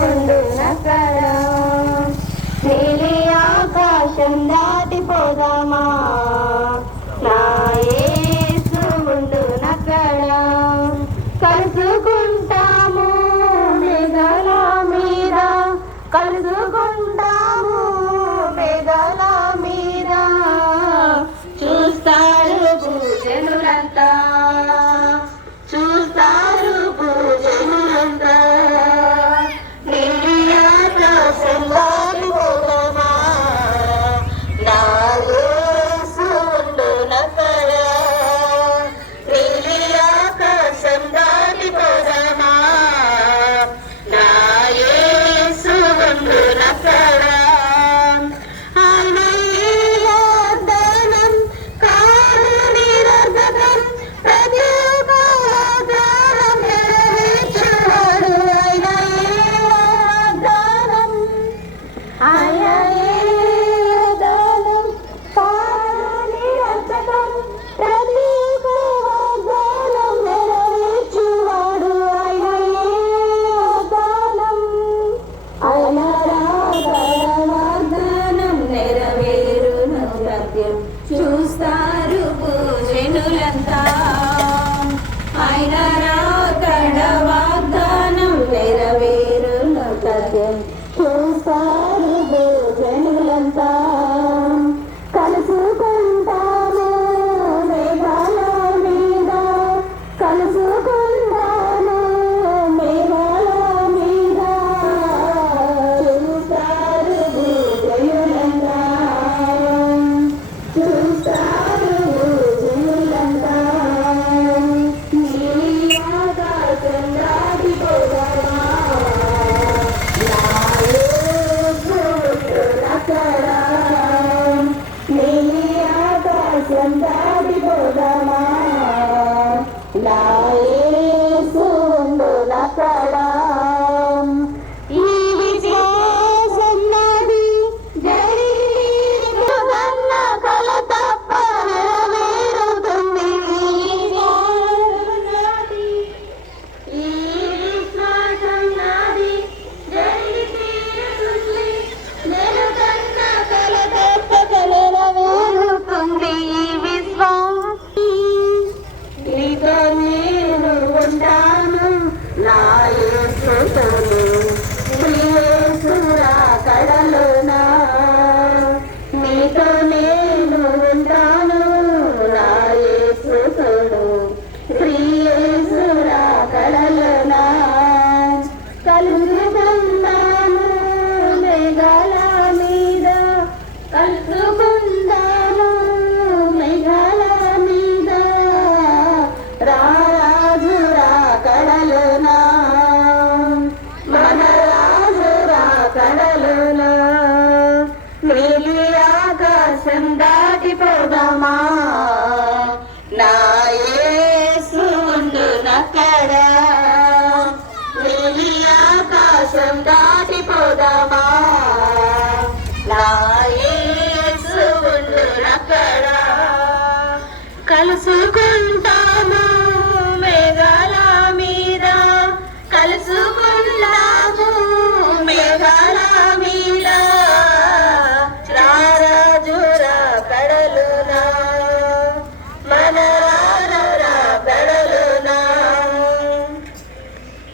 ఉండునక్కడ నీలి ఆకాశం దాటిపోదామా నా యేసు ఉండునక్కడ కలుసుకుంటాము మేఘాల మీద కలుసుకుంటాము మేఘాల మీద చూస్తారు భూజనులంతా చూస్తారు భూజనులంతా నీలి ఆకాశం దాటిపోదామా నా యేసు ఉండునక్కడ నీలి ఆకాశం దాటిపోదామా నా యేసు ఉండునక్కడ చూస్తారు భూజనులంతా ఆయన రాకడ వాగ్దానం నెరవేరును సత్యం చూస్తారు భూజనులంతా కలుసుకుంటాము మేఘాల మీద కలుసుకుంటాము మేఘాల మీద చూస్తారు భూజనులంతా చూస్తారు భూజనులంతా నీలి ఆకాశం దాటిపోదామా నా యేసు ఉండునక్కడ నీలి ఆకాశం దాటిపోదామా నా యేసు ఉండునక్కడ ఈ విశ్వాసం నాది జరిగిన కల తప్ప నెరవేరుతుంది ఈ విశ్వాసం నాది జరిగితుంది నేను కన్న కల తప్పక నెరవేరుతుంది ఈ విశ్వాసం నీతో నేను ఉంటాను నా యేసుతోను ప్రియేసురా కడలోనా నీతో నేను ఉంటాను నా యేసుతోను ప్రియేసురా కడలోనా కలుసుకుందాము మేఘాల మీద కలుసుకుందాము మేఘాల మీద రాజురా కడలోనా మన రాజురా కడలోనా నీలి ఆకాశం దాటిపోదామా నా యేసు ఉండునక్కడ నీలి ఆకాశం దాటిపోదామా